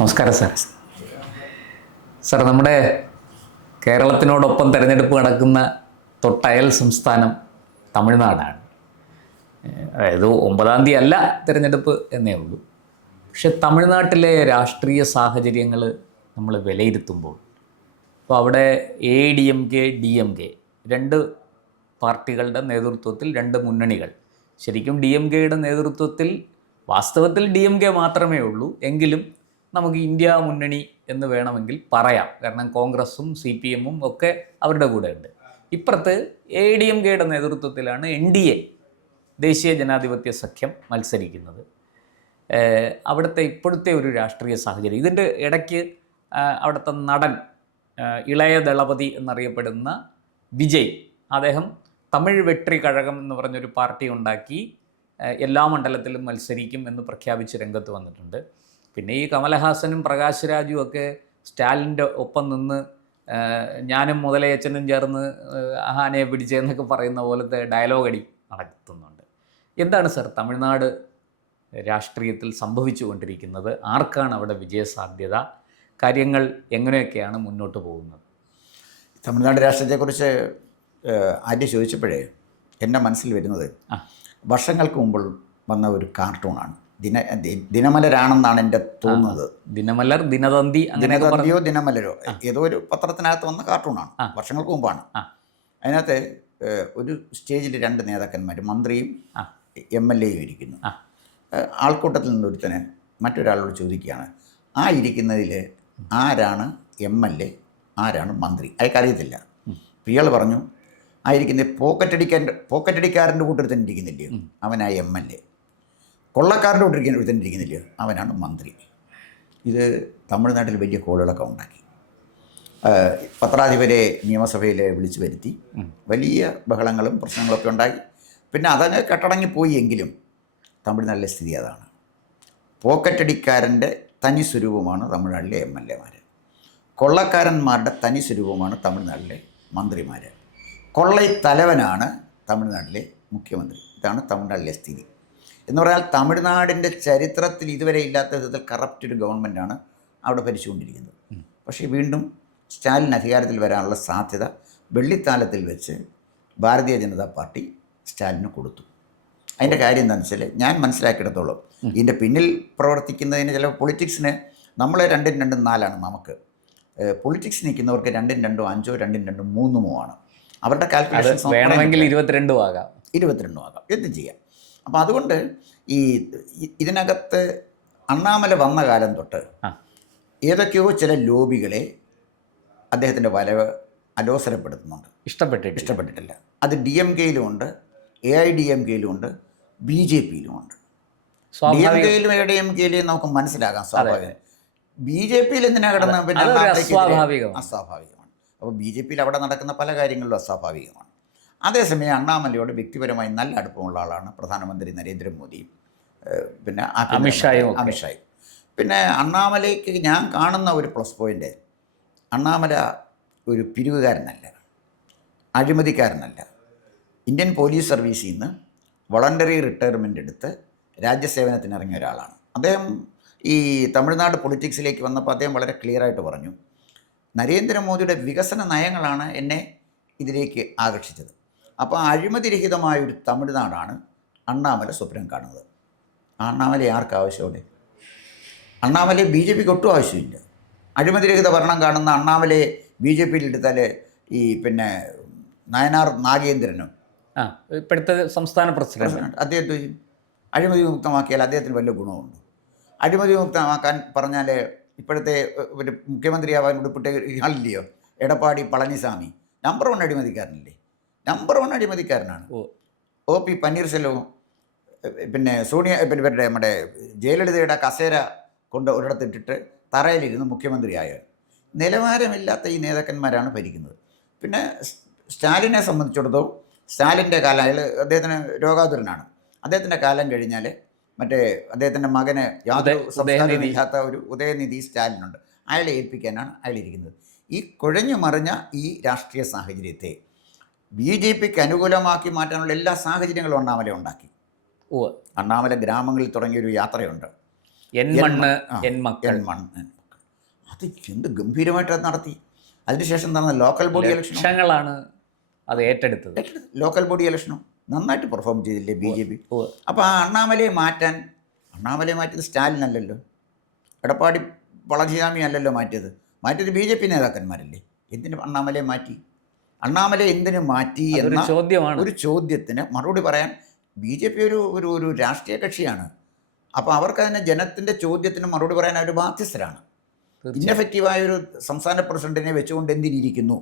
നമസ്കാരം sir. Sir, നമ്മുടെ കേരളത്തിനോടൊപ്പം തിരഞ്ഞെടുപ്പ് നടക്കുന്ന തൊട്ടയൽ സംസ്ഥാനം തമിഴ്നാടാണ്. അതായത് 9-ാം തീയതി അല്ല തിരഞ്ഞെടുപ്പ് എന്നേ ഉള്ളൂ. പക്ഷെ തമിഴ്നാട്ടിലെ രാഷ്ട്രീയ സാഹചര്യങ്ങൾ നമ്മൾ വിലയിരുത്തുമ്പോൾ അപ്പോൾ അവിടെ ADMK DMK രണ്ട് പാർട്ടികളുടെ നേതൃത്വത്തിൽ രണ്ട് മുന്നണികൾ, ശരിക്കും DMKയുടെ നേതൃത്വത്തിൽ വാസ്തവത്തിൽ DMK മാത്രമേ ഉള്ളൂ, എങ്കിലും നമുക്ക് ഇന്ത്യ മുന്നണി എന്ന് വേണമെങ്കിൽ പറയാം. കാരണം കോൺഗ്രസും CPM ഒക്കെ അവരുടെ കൂടെ ഉണ്ട്. ഇപ്പുറത്ത് ADMKയുടെ നേതൃത്വത്തിലാണ് NDA, ദേശീയ ജനാധിപത്യ സഖ്യം മത്സരിക്കുന്നത്. അവിടുത്തെ ഇപ്പോഴത്തെ ഒരു രാഷ്ട്രീയ സാഹചര്യം, ഇതിൻ്റെ ഇടയ്ക്ക് അവിടുത്തെ നടൻ ഇളയ ദളപതി എന്നറിയപ്പെടുന്ന വിജയ്, അദ്ദേഹം തമിഴ് വെട്രി കഴകം എന്ന് പറഞ്ഞൊരു പാർട്ടി ഉണ്ടാക്കി എല്ലാ മണ്ഡലത്തിലും മത്സരിക്കും എന്ന് പ്രഖ്യാപിച്ച് രംഗത്ത് വന്നിട്ടുണ്ട്. പിന്നെ ഈ കമലഹാസനും പ്രകാശ് രാജും ഒക്കെ സ്റ്റാലിൻ്റെ ഒപ്പം നിന്ന് ഞാനും മുതലയച്ചനും ചേർന്ന് ആനയെ പിടിച്ചെന്നൊക്കെ പറയുന്ന പോലത്തെ ഡയലോഗ് അടി നടത്തുന്നുണ്ട്. എന്താണ് സർ തമിഴ്നാട് രാഷ്ട്രീയത്തിൽ സംഭവിച്ചുകൊണ്ടിരിക്കുന്നത്? ആർക്കാണ് അവിടെ വിജയസാധ്യത? കാര്യങ്ങൾ എങ്ങനെയൊക്കെയാണ് മുന്നോട്ട് പോകുന്നത്? തമിഴ്നാട് രാഷ്ട്രീയത്തെക്കുറിച്ച് ആദ്യം ചോദിച്ചപ്പോഴേ എൻ്റെ മനസ്സിൽ വരുന്നത് വർഷങ്ങൾക്ക് മുമ്പ് വന്ന ഒരു കാർട്ടൂണാണ്. ദിനമലരാണെന്നാണ് എൻ്റെ തോന്നുന്നത്. ദിനമലർ, ദിനതന്തി, ദിനതന്തിയോ ദിനമലരോ ഏതോ ഒരു പത്രത്തിനകത്ത് വന്ന കാർട്ടൂണാണ്, വർഷങ്ങൾക്ക് മുമ്പാണ്. അതിനകത്ത് ഒരു സ്റ്റേജിൽ രണ്ട് നേതാക്കന്മാർ, മന്ത്രിയും MLAയും ഇരിക്കുന്നു. ആൾക്കൂട്ടത്തിൽ നിന്നൊരുത്തന് മറ്റൊരാളോട് ചോദിക്കുകയാണ്, ആ ഇരിക്കുന്നതിൽ ആരാണ് MLA, ആരാണ് മന്ത്രി? അയാൾക്കറിയത്തില്ല. ഇയാൾ പറഞ്ഞു, ആ ഇരിക്കുന്നത് പോക്കറ്റടിക്കാരൻ്റെ കൂട്ടൊരുത്തൻ ഇരിക്കുന്നില്ലയോ, അവനാ MLA. കൊള്ളക്കാരൻ്റെ ഒരുത്തൻ ഇരിക്കുന്നില്ലയോ, അവനാണ് മന്ത്രി. ഇത് തമിഴ്നാട്ടിൽ വലിയ കോളുകളൊക്കെ ഉണ്ടാക്കി. പത്രാധിപരെ നിയമസഭയിൽ വിളിച്ചു വരുത്തി വലിയ ബഹളങ്ങളും പ്രശ്നങ്ങളൊക്കെ ഉണ്ടാക്കി. പിന്നെ അതങ്ങ് കെട്ടടങ്ങിപ്പോയി. എങ്കിലും തമിഴ്നാട്ടിലെ സ്ഥിതി അതാണ്. പോക്കറ്റടിക്കാരൻ്റെ തനി സ്വരൂപമാണ് തമിഴ്നാട്ടിലെ MLAമാർ. കൊള്ളക്കാരന്മാരുടെ തനി സ്വരൂപമാണ് തമിഴ്നാട്ടിലെ മന്ത്രിമാർ. കൊള്ളത്തലവനാണ് തമിഴ്നാട്ടിലെ മുഖ്യമന്ത്രി. ഇതാണ് തമിഴ്നാട്ടിലെ സ്ഥിതി. എന്ന് പറഞ്ഞാൽ തമിഴ്നാടിൻ്റെ ചരിത്രത്തിൽ ഇതുവരെ ഇല്ലാത്ത വിധത്തിൽ കറപ്റ്റ് ഒരു ഗവൺമെൻറ്റാണ് അവിടെ ഭരിച്ചുകൊണ്ടിരിക്കുന്നത്. പക്ഷേ വീണ്ടും സ്റ്റാലിൻ അധികാരത്തിൽ വരാനുള്ള സാധ്യത വെള്ളിത്താലത്തിൽ വെച്ച് ഭാരതീയ ജനതാ പാർട്ടി സ്റ്റാലിന് കൊടുത്തു. അതിൻ്റെ കാര്യം എന്താണെന്ന് വെച്ചാൽ, ഞാൻ മനസ്സിലാക്കിയിടത്തോളം ഇതിൻ്റെ പിന്നിൽ പ്രവർത്തിക്കുന്നതിന് ചില പൊളിറ്റിക്സിന് നമ്മൾ 2-2 4 നമുക്ക്. പൊളിറ്റിക്സ് നിൽക്കുന്നവർക്ക് 2-2 5 2-2 3 ആണ് അവരുടെ കാൽക്കുലേഷൻ. വേണമെങ്കിൽ 22 ആകാം, എന്തും ചെയ്യാം. അപ്പോൾ അതുകൊണ്ട് ഇതിനകത്ത് അണ്ണാമല വന്ന കാലം തൊട്ട് ഏതൊക്കെയോ ചില ലോബികളെ അദ്ദേഹത്തിൻ്റെ വരവ് അലോസരപ്പെടുത്തുന്നുണ്ട്. ഇഷ്ടപ്പെട്ടിട്ടില്ല. അത് DMKയിലും ഉണ്ട്, AIDMKയിലും ഉണ്ട്, BJPയിലും ഉണ്ട്. DMKയിലും AIDMKയിലും നമുക്ക് മനസ്സിലാകാം, സ്വാഭാവികം. BJPയിൽ എന്തിനാ കിടന്ന് പിന്നെ അസ്വാഭാവികമാണ്. അപ്പോൾ BJPയിൽ അവിടെ നടക്കുന്ന പല കാര്യങ്ങളിലും അസ്വാഭാവികമാണ്. അതേസമയം അണ്ണാമലയോട് വ്യക്തിപരമായി നല്ല അടുപ്പമുള്ള ആളാണ് പ്രധാനമന്ത്രി നരേന്ദ്രമോദിയും പിന്നെ അമിത്ഷായും. പിന്നെ അണ്ണാമലയ്ക്ക് ഞാൻ കാണുന്ന ഒരു പ്ലസ് പോയിൻ്റ്, അണ്ണാമല ഒരു പിരിവുകാരനല്ല, അഴിമതിക്കാരനല്ല. ഇന്ത്യൻ പോലീസ് സർവീസിൽ നിന്ന് വളണ്ടറി റിട്ടയർമെൻ്റ് എടുത്ത് രാജ്യസേവനത്തിന് ഇറങ്ങിയ ഒരാളാണ്. അദ്ദേഹം ഈ തമിഴ്നാട് പൊളിറ്റിക്സിലേക്ക് വന്നപ്പോൾ അദ്ദേഹം വളരെ ക്ലിയറായിട്ട് പറഞ്ഞു, നരേന്ദ്രമോദിയുടെ വികസന നയങ്ങളാണ് എന്നെ ഇതിലേക്ക് ആകർഷിച്ചത്. അപ്പോൾ അഴിമതിരഹിതമായൊരു തമിഴ്നാടാണ് അണ്ണാമല സ്വപ്നം കാണുന്നത്. അണ്ണാമല ആർക്ക് ആവശ്യമുണ്ട്? അണ്ണാമലയെ BJPക്ക് ഒട്ടും ആവശ്യമില്ല. അഴിമതിരഹിത ഭരണം കാണുന്ന അണ്ണാമലയെ BJPയിൽ എടുത്താൽ ഈ പിന്നെ നയനാർ നാഗേന്ദ്രനും ഇപ്പോഴത്തെ സംസ്ഥാന പ്രസിഡന്റ് അദ്ദേഹത്തെ അഴിമതി മുക്തമാക്കിയാൽ അദ്ദേഹത്തിന് വലിയ ഗുണമുണ്ട്. അഴിമതി മുക്തമാക്കാൻ പറഞ്ഞാൽ ഇപ്പോഴത്തെ ഒരു മുഖ്യമന്ത്രിയാവാൻ ഉടുപ്പിട്ട ആളില്ലയോ, എടപ്പാടി പളനിസ്വാമി, നമ്പർ 1 അഴിമതിക്കാരനല്ലേ? നമ്പർ 1 അഴിമതിക്കാരനാണ്. OP പന്നീർസെൽവം പിന്നെ പിന്നെ നമ്മുടെ ജയലളിതയുടെ കസേര കൊണ്ട് ഒരിടത്തിട്ടിട്ട് തറയിലിരുന്ന് മുഖ്യമന്ത്രിയായ നിലവാരമില്ലാത്ത ഈ നേതാക്കന്മാരാണ് ഭരിക്കുന്നത്. പിന്നെ സ്റ്റാലിനെ സംബന്ധിച്ചിടത്തോളം സ്റ്റാലിൻ്റെ കാലം, അദ്ദേഹത്തിന് രോഗാതുരനാണ്. അദ്ദേഹത്തിൻ്റെ കാലം കഴിഞ്ഞാൽ മറ്റേ അദ്ദേഹത്തിൻ്റെ മകന് യാതൊരു സംസ്കാരമില്ലാത്ത ഒരു ഉദയനിധി സ്റ്റാലിനുണ്ട്. അയാളെ ഏൽപ്പിക്കാനാണ് അയാളിരിക്കുന്നത്. ഈ കുഴഞ്ഞു മറിഞ്ഞ ഈ രാഷ്ട്രീയ സാഹചര്യത്തെ BJPക്ക് അനുകൂലമാക്കി മാറ്റാനുള്ള എല്ലാ സാഹചര്യങ്ങളും അണ്ണാമല ഉണ്ടാക്കി. അണ്ണാമല ഗ്രാമങ്ങളിൽ തുടങ്ങിയൊരു യാത്രയുണ്ട്. എൻ മണ്ണ് എൻ മക്കൾ. അത് എന്ത് ഗംഭീരമായിട്ട് അത് നടത്തി. അതിനുശേഷം നടന്ന ലോക്കൽ ബോഡി ലക്ഷങ്ങളാണ് അത് ഏറ്റെടുത്തത്. ലോക്കൽ ബോഡി ഇലക്ഷനും നന്നായിട്ട് പെർഫോം ചെയ്തില്ലേ ബി ജെ പി. അപ്പോൾ ആ അണ്ണാമലയെ മാറ്റിയത് സ്റ്റാലിൻ അല്ലല്ലോ, എടപ്പാടി പളനിസ്വാമി അല്ലല്ലോ മാറ്റിയത് ബി ജെ പി നേതാക്കന്മാരല്ലേ. എന്തിന് അണ്ണാമലയെ മാറ്റി? അണ്ണാമലയെ എന്തിനു മാറ്റി എന്ന ഒരു ചോദ്യത്തിന് മറുപടി പറയാൻ ബി ജെ പി ഒരു രാഷ്ട്രീയ കക്ഷിയാണ്. അപ്പോൾ അവർക്ക് അതിന് ജനത്തിൻ്റെ ചോദ്യത്തിന് മറുപടി പറയാൻ അവർ ബാധ്യസ്ഥരാണ്. ഇന്നെഫക്റ്റീവായൊരു സംസ്ഥാന പ്രസിഡന്റിനെ വെച്ചുകൊണ്ട് എന്തിനിരിക്കുന്നു,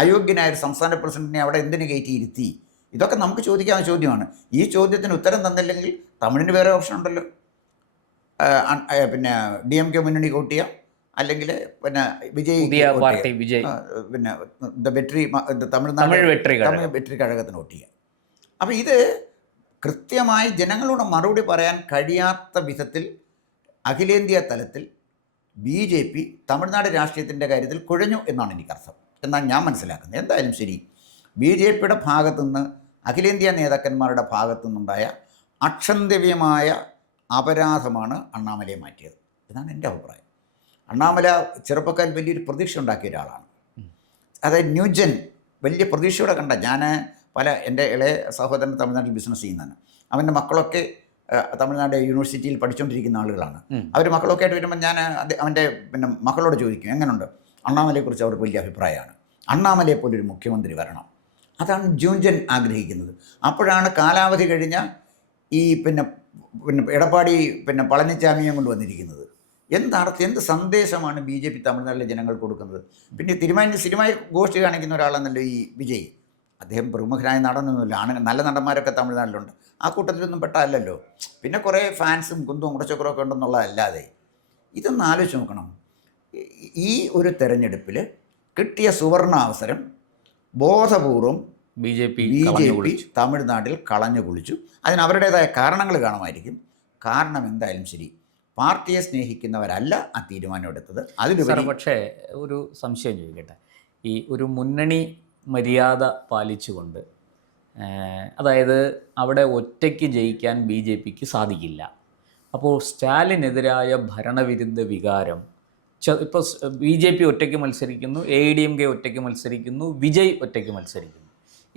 അയോഗ്യനായൊരു സംസ്ഥാന പ്രസിഡന്റിനെ അവിടെ എന്തിനു കയറ്റിയിരുത്തി, ഇതൊക്കെ നമുക്ക് ചോദിക്കാവുന്ന ചോദ്യമാണ്. ഈ ചോദ്യത്തിന് ഉത്തരം തന്നില്ലെങ്കിൽ തമിഴിന് വേറെ ഓപ്ഷൻ ഉണ്ടല്ലോ. പിന്നെ DMK മുന്നണി കൂട്ടിയ, അല്ലെങ്കിൽ പിന്നെ വിജയ് പിന്നെ തമിഴ്നാട് വെട്രി കഴകത്തിന് വോട്ട് ചെയ്യുക. അപ്പോൾ ഇത് കൃത്യമായി ജനങ്ങളോട് മറുപടി പറയാൻ കഴിയാത്ത വിധത്തിൽ അഖിലേന്ത്യാ തലത്തിൽ BJP തമിഴ്നാട് രാഷ്ട്രീയത്തിൻ്റെ കാര്യത്തിൽ കുഴഞ്ഞു എന്നാണ് എനിക്കർത്ഥം, എന്നാണ് ഞാൻ മനസ്സിലാക്കുന്നത്. എന്തായാലും ശരി, BJPയുടെ ഭാഗത്തുനിന്ന് അഖിലേന്ത്യാ നേതാക്കന്മാരുടെ ഭാഗത്തുനിന്നുണ്ടായ അക്ഷന്തവ്യമായ അപരാധമാണ് അണ്ണാമലയെ മാറ്റിയത്. ഇതാണ് എൻ്റെ അഭിപ്രായം. അണ്ണാമല ചെറുപ്പക്കാരൻ വലിയൊരു പ്രതീക്ഷ ഉണ്ടാക്കിയ ഒരാളാണ്. അതായത് ന്യൂജൻ വലിയ പ്രതീക്ഷയോടെ കണ്ട. ഞാൻ എൻ്റെ ഇളയ സഹോദരൻ തമിഴ്നാട്ടിൽ ബിസിനസ് ചെയ്യുന്നതാണ്. അവൻ്റെ മക്കളൊക്കെ തമിഴ്നാട് യൂണിവേഴ്സിറ്റിയിൽ പഠിച്ചുകൊണ്ടിരിക്കുന്ന ആളുകളാണ്. അവർ മക്കളൊക്കെ ആയിട്ട് വരുമ്പോൾ ഞാൻ അവൻ്റെ പിന്നെ മക്കളോട് ചോദിക്കും എങ്ങനെയുണ്ട് അണ്ണാമലയെക്കുറിച്ച്. അവർക്ക് വലിയ അഭിപ്രായമാണ്. അണ്ണാമലയെ പോലൊരു മുഖ്യമന്ത്രി വരണം, അതാണ് ന്യൂജൻ ആഗ്രഹിക്കുന്നത്. അപ്പോഴാണ് കാലാവധി കഴിഞ്ഞ ഈ പിന്നെ എടപ്പാടി പളനിസ്വാമിയെ കൊണ്ട് വന്നിരിക്കുന്നത്. എന്ത് സന്ദേശമാണ് BJP തമിഴ്നാട്ടിലെ ജനങ്ങൾക്ക് കൊടുക്കുന്നത്? പിന്നെ സിനിമയിൽ ഗോഷ്ഠി കാണിക്കുന്ന ഒരാളെന്നല്ലോ ഈ വിജയ്. അദ്ദേഹം പ്രമുഖനായ നടനൊന്നുമില്ല. നല്ല നടന്മാരൊക്കെ തമിഴ്നാട്ടിലുണ്ട്, ആ കൂട്ടത്തിലൊന്നും പെട്ടല്ലോ. പിന്നെ കുറേ ഫാൻസും കുന്തും കുടച്ചക്കറൊക്കെ ഉണ്ടെന്നുള്ളതല്ലാതെ ഇതൊന്ന് ആലോചിച്ച് നോക്കണം. ഈ ഒരു തെരഞ്ഞെടുപ്പിൽ കിട്ടിയ സുവർണാവസരം ബോധപൂർവം BJP തമിഴ്നാട്ടിൽ കളഞ്ഞു കുളിച്ചു. അതിന് അവരുടേതായ കാരണങ്ങൾ കാണുമായിരിക്കും. കാരണം എന്തായാലും ശരി, പാർട്ടിയെ സ്നേഹിക്കുന്നവരല്ല ആ തീരുമാനം എടുത്തത്. അതിലുപരി പക്ഷേ ഒരു സംശയം ചോദിക്കട്ടെ. ഈ ഒരു മുന്നണി മര്യാദ പാലിച്ചുകൊണ്ട്, അതായത് അവിടെ ഒറ്റയ്ക്ക് ജയിക്കാൻ BJPക്ക് സാധിക്കില്ല. അപ്പോൾ സ്റ്റാലിനെതിരായ ഭരണവിരുദ്ധ വികാരം, ഇപ്പോൾ BJP ഒറ്റയ്ക്ക് മത്സരിക്കുന്നു, AIADMK ഒറ്റയ്ക്ക് മത്സരിക്കുന്നു, വിജയ് ഒറ്റയ്ക്ക് മത്സരിക്കുന്നു.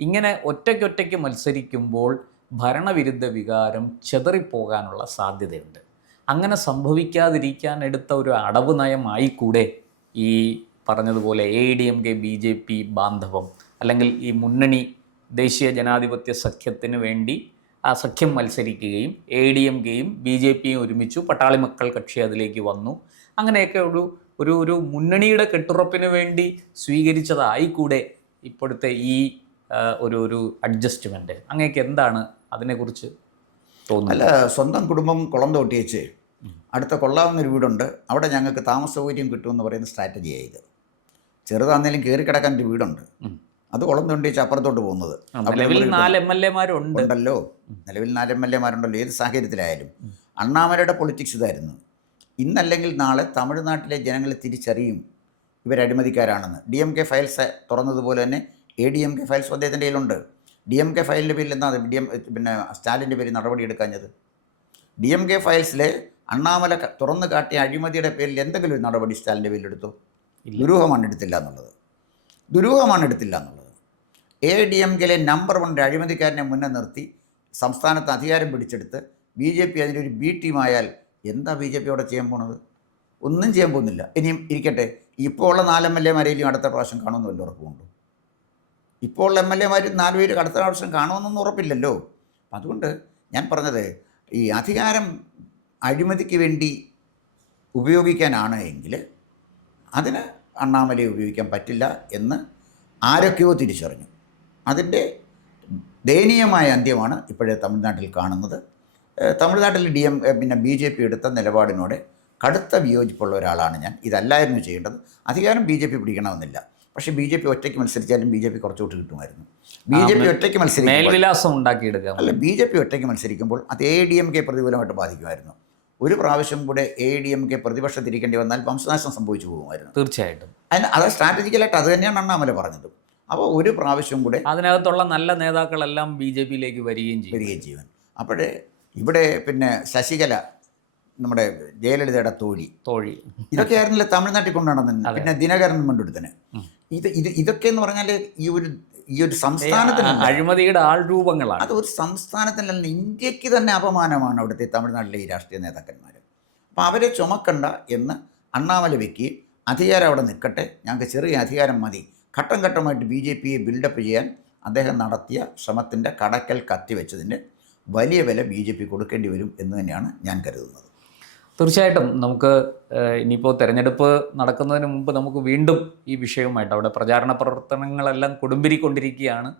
ഇങ്ങനെ ഒറ്റയ്ക്കൊറ്റയ്ക്ക് മത്സരിക്കുമ്പോൾ ഭരണവിരുദ്ധ വികാരം ചെതറിപ്പോകാനുള്ള സാധ്യതയുണ്ട്. അങ്ങനെ സംഭവിക്കാതിരിക്കാൻ എടുത്ത ഒരു അടവ് നയമായിക്കൂടെ ഈ പറഞ്ഞതുപോലെ AIADMK BJP ബാന്ധവം, അല്ലെങ്കിൽ ഈ മുന്നണി ദേശീയ ജനാധിപത്യ സഖ്യത്തിന് വേണ്ടി ആ സഖ്യം മത്സരിക്കുകയും AIADMKയും BJPയും ഒരുമിച്ചു, പട്ടാളി മക്കൾ കക്ഷി അതിലേക്ക് വന്നു, അങ്ങനെയൊക്കെ ഒരു മുന്നണിയുടെ കെട്ടുറപ്പിന് വേണ്ടി സ്വീകരിച്ചതായിക്കൂടെ ഇപ്പോഴത്തെ ഈ ഒരു അഡ്ജസ്റ്റ്മെൻറ്റ്? അങ്ങനെയൊക്കെ എന്താണ് അതിനെക്കുറിച്ച് തോന്നുന്നത്? അല്ല, സ്വന്തം കുടുംബം കുളം തോട്ടിയേച്ച് അടുത്ത കൊള്ളാവുന്നൊരു വീടുണ്ട്, അവിടെ ഞങ്ങൾക്ക് താമസ സൗകര്യം കിട്ടുമെന്ന് പറയുന്ന സ്ട്രാറ്റജിയായി. ഇത് ചെറുതാന്നേലും കയറി കിടക്കാൻ ഒരു വീടുണ്ട്, അത് കുളം തോണ്ടിയേച്ച് അപ്പുറത്തോട്ട് പോകുന്നത്. നിലവിൽ 4 MLA ഉണ്ടല്ലോ, നിലവിൽ 4 MLA മാരുണ്ടല്ലോ. ഏത് സാഹചര്യത്തിലായാലും അണ്ണാമലയുടെ പൊളിറ്റിക്സ് ഇതായിരുന്നു. ഇന്നല്ലെങ്കിൽ നാളെ തമിഴ്നാട്ടിലെ ജനങ്ങളെ തിരിച്ചറിയും ഇവരഴിമതിക്കാരാണെന്ന്. DMK ഫയൽസ് തുറന്നതുപോലെ തന്നെ AIADMK ഫയൽസ് അദ്ദേഹത്തിൻ്റെ കയ്യിലുണ്ട്. DMK ഫയലിൻ്റെ പേരിൽ എന്താണ് പിന്നെ സ്റ്റാലിൻ്റെ പേരിൽ നടപടിയെടുക്കാഞ്ഞത്? DMK ഫയൽസിലെ അണ്ണാമല തുറന്നു കാട്ടിയ അഴിമതിയുടെ പേരിൽ എന്തെങ്കിലും ഒരു നടപടി സ്റ്റാലിൻ്റെ പേരിലെടുത്തോ? ദുരൂഹമാണ് എടുത്തില്ല എന്നുള്ളത്. AIADMKയിലെ നമ്പർ 1 അഴിമതിക്കാരനെ മുന്നേ നിർത്തി സംസ്ഥാനത്ത് അധികാരം പിടിച്ചെടുത്ത് BJP അതിലൊരു B ടീമായാൽ എന്താ BJP അവിടെ ചെയ്യാൻ പോണത്? ഒന്നും ചെയ്യാൻ പോകുന്നില്ല. ഇനിയും ഇരിക്കട്ടെ, ഇപ്പോൾ ഉള്ള 4 MLA മാരെയും അടുത്ത പ്രാവശ്യം കാണുമെന്ന് വല്ല ഉറപ്പുമുണ്ടോ? ഇപ്പോൾ ഉള്ള MLA മാർ 4 പേര് അടുത്ത പ്രാവശ്യം കാണുമെന്നൊന്നും ഉറപ്പില്ലല്ലോ. അതുകൊണ്ട് ഞാൻ പറഞ്ഞത്, ഈ അധികാരം അഴിമതിക്ക് വേണ്ടി ഉപയോഗിക്കാനാണ് എങ്കിൽ അതിന് അണ്ണാമലയെ ഉപയോഗിക്കാൻ പറ്റില്ല എന്ന് ആരൊക്കെയോ തിരിച്ചറിഞ്ഞു. അതിൻ്റെ ദയനീയമായ അന്ത്യമാണ് ഇപ്പോഴേ തമിഴ്നാട്ടിൽ കാണുന്നത്. തമിഴ്നാട്ടിൽ പിന്നെ BJP എടുത്ത നിലപാടിനോട് കടുത്ത വിയോജിപ്പുള്ള ഒരാളാണ് ഞാൻ. ഇതല്ലായിരുന്നു ചെയ്യേണ്ടത്. അധികാരം BJP പിടിക്കണമെന്നില്ല, പക്ഷേ BJP ഒറ്റയ്ക്ക് മത്സരിച്ചാലും BJP കുറച്ചുകൂട്ട് കിട്ടുമായിരുന്നു. BJP ഒറ്റയ്ക്ക് മത്സരിക്കുമ്പോൾ അത് AIADMK പ്രതികൂലമായിട്ട് ബാധിക്കുമായിരുന്നു. ഒരു പ്രാവശ്യം കൂടെ AIADMK പ്രതിപക്ഷത്തിരിക്കേണ്ടി വന്നാൽ വംശനാശം സംഭവിച്ചു പോകുമായിരുന്നു. തീർച്ചയായിട്ടും. അത് സ്ട്രാറ്റജിക്കലായിട്ട് അത് തന്നെയാണ് അണ്ണാമല പറഞ്ഞത്. അപ്പോൾ ഒരു പ്രാവശ്യം കൂടെ അതിനകത്തുള്ള നല്ല നേതാക്കളെല്ലാം BJPയിലേക്ക് വരികയും ചെയ്യും. അപ്പോഴേ ഇവിടെ പിന്നെ ശശികല നമ്മുടെ ജയലളിതയുടെ തോഴി ഇതൊക്കെയായിരുന്നില്ല തമിഴ്നാട്ടിൽ കൊണ്ടുനടന്നത്. പിന്നെ ദിനകരൻ മണ്ടുടുത്തന്. ഇതൊക്കെ എന്ന് പറഞ്ഞാൽ ഈ ഒരു സംസ്ഥാനത്തിന് അഴിമതിയുടെ ആൾരൂപങ്ങളാണ്. അത് ഒരു സംസ്ഥാനത്തിനല്ല, ഇന്ത്യക്ക് തന്നെ അപമാനമാണ് അവിടുത്തെ തമിഴ്നാട്ടിലെ ഈ രാഷ്ട്രീയ നേതാക്കന്മാർ. അപ്പോൾ അവരെ ചുമക്കണ്ട എന്ന് അണ്ണാമല വെക്കുകയും അധികാരം അവിടെ നിൽക്കട്ടെ, ഞങ്ങൾക്ക് ചെറിയ അധികാരം മതി, ഘട്ടം ഘട്ടമായിട്ട് BJPയെ ബിൽഡപ്പ് ചെയ്യാൻ അദ്ദേഹം നടത്തിയ ശ്രമത്തിൻ്റെ കടക്കൽ കത്തിവെച്ചതിൻ്റെ വലിയ വില BJP കൊടുക്കേണ്ടി വരും എന്ന് തന്നെയാണ് ഞാൻ കരുതുന്നത്. തീർച്ചയായിട്ടും നമുക്ക് ഇനിയിപ്പോൾ തെരഞ്ഞെടുപ്പ് നടക്കുന്നതിന് മുമ്പ് നമുക്ക് വീണ്ടും ഈ വിഷയവുമായിട്ട് അവിടെ പ്രചാരണ പ്രവർത്തനങ്ങളെല്ലാം കൊടുമ്പിരിക്കൊണ്ടിരിക്കുകയാണ്.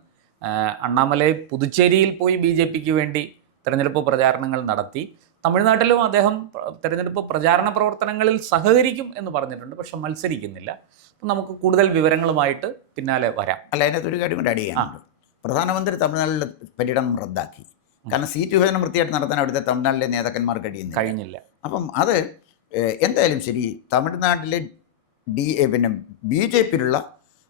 അണ്ണാമലൈ പുതുച്ചേരിയിൽ പോയി BJPക്ക് വേണ്ടി തെരഞ്ഞെടുപ്പ് പ്രചാരണങ്ങൾ നടത്തി. തമിഴ്നാട്ടിലും അദ്ദേഹം തെരഞ്ഞെടുപ്പ് പ്രചാരണ പ്രവർത്തനങ്ങളിൽ സഹകരിക്കും എന്ന് പറഞ്ഞിട്ടുണ്ട്, പക്ഷെ മത്സരിക്കുന്നില്ല. അപ്പം നമുക്ക് കൂടുതൽ വിവരങ്ങളുമായിട്ട് പിന്നാലെ വരാം. അല്ല, അതിനകത്തൊരു കാര്യം കൂടെ ആഡ് ചെയ്യാനുണ്ട്. പ്രധാനമന്ത്രി തമിഴ്നാട്ടിലെ പര്യടനം റദ്ദാക്കി. കാരണം സീറ്റ് വിഭജനം വൃത്തിയായിട്ട് നടത്താൻ അവിടുത്തെ തമിഴ്നാട്ടിലെ നേതാക്കന്മാർ കഴിഞ്ഞില്ല. അപ്പം അത് എന്തായാലും ശരി, തമിഴ്നാട്ടിലെ പിന്നെ BJPയിലുള്ള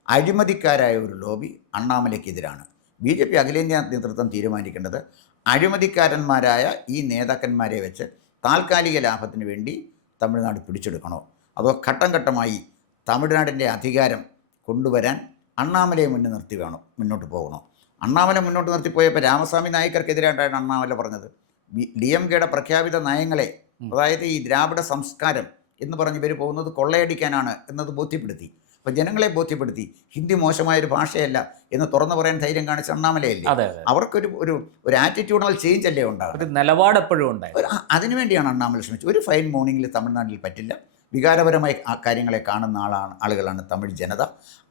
അഴിമതിക്കാരായ ഒരു ലോബി അണ്ണാമലയ്ക്കെതിരാണ്. BJP അഖിലേന്ത്യാ നേതൃത്വം തീരുമാനിക്കേണ്ടത് അഴിമതിക്കാരന്മാരായ ഈ നേതാക്കന്മാരെ വെച്ച് താൽക്കാലിക ലാഭത്തിന് വേണ്ടി തമിഴ്നാട് പിടിച്ചെടുക്കണോ, അതോ ഘട്ടം ഘട്ടമായി തമിഴ്നാടിൻ്റെ അധികാരം കൊണ്ടുവരാൻ അണ്ണാമലയെ നിർത്തി വേണോ മുന്നോട്ട് പോകണോ? അണ്ണാമല മുന്നോട്ട് നിർത്തിപ്പോയപ്പോൾ രാമസ്വാമി നായ്ക്കർക്കെതിരായിട്ടാണ് അണ്ണാമല പറഞ്ഞത്. DMKയുടെ പ്രഖ്യാപിത നയങ്ങളെ, അതായത് ഈ ദ്രാവിഡ സംസ്കാരം എന്ന് പറഞ്ഞ് ഇവർ പോകുന്നത് കൊള്ളയടിക്കാനാണ് എന്നത് ബോധ്യപ്പെടുത്തി. അപ്പോൾ ജനങ്ങളെ ബോധ്യപ്പെടുത്തി ഹിന്ദി മോശമായൊരു ഭാഷയല്ല എന്ന് തുറന്നു പറയാൻ ധൈര്യം കാണിച്ച അണ്ണാമലയല്ലേ. അവർക്കൊരു ഒരു ആറ്റിറ്റ്യൂഡൽ ചേഞ്ച് അല്ലേ ഉണ്ടാകും, നിലപാട് എപ്പോഴും ഉണ്ടായി. അതിനുവേണ്ടിയാണ് അണ്ണാമല ശ്രമിച്ചത്. ഒരു ഫൈൻ മോർണിംഗിൽ തമിഴ്നാട്ടിൽ പറ്റില്ല. വികാരപരമായി ആ കാര്യങ്ങളെ കാണുന്ന ആളുകളാണ് തമിഴ് ജനത.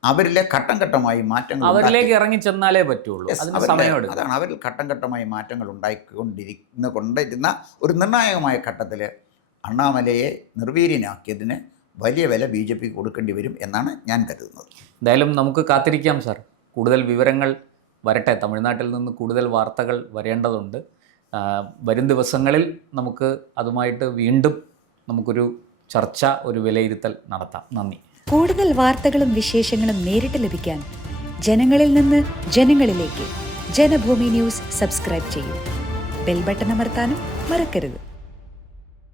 അവരിലെ ഘട്ടം ഘട്ടമായി മാറ്റങ്ങൾ അവരിലേക്ക് ഇറങ്ങി ചെന്നാലേ പറ്റുള്ളൂ. അതാണ് അവരിൽ ഘട്ടം ഘട്ടമായി മാറ്റങ്ങൾ കൊണ്ടിരുന്ന ഒരു നിർണായകമായ ഘട്ടത്തിൽ അണ്ണാമലയെ നിർവീര്യനാക്കിയതിന് വലിയ വില BJP കൊടുക്കേണ്ടി വരും എന്നാണ് ഞാൻ കരുതുന്നത്. എന്തായാലും നമുക്ക് കാത്തിരിക്കാം സാർ. കൂടുതൽ വിവരങ്ങൾ വരട്ടെ. തമിഴ്നാട്ടിൽ നിന്ന് കൂടുതൽ വാർത്തകൾ വരേണ്ടതുണ്ട്. വരും ദിവസങ്ങളിൽ നമുക്ക് അതുമായിട്ട് വീണ്ടും നമുക്കൊരു ചർച്ച, ഒരു വിലയിരുത്തൽ നടത്താം. നന്ദി. കൂടുതൽ വാർത്തകളും വിശേഷങ്ങളും നേരിട്ട് ലഭിക്കാൻ ജനങ്ങളിൽ നിന്ന് ജനങ്ങളിലേക്ക് ജനഭൂമി ന്യൂസ് സബ്സ്ക്രൈബ് ചെയ്യൂ. ബെൽ ബട്ടൺ അമർത്താനും മറക്കരുത്.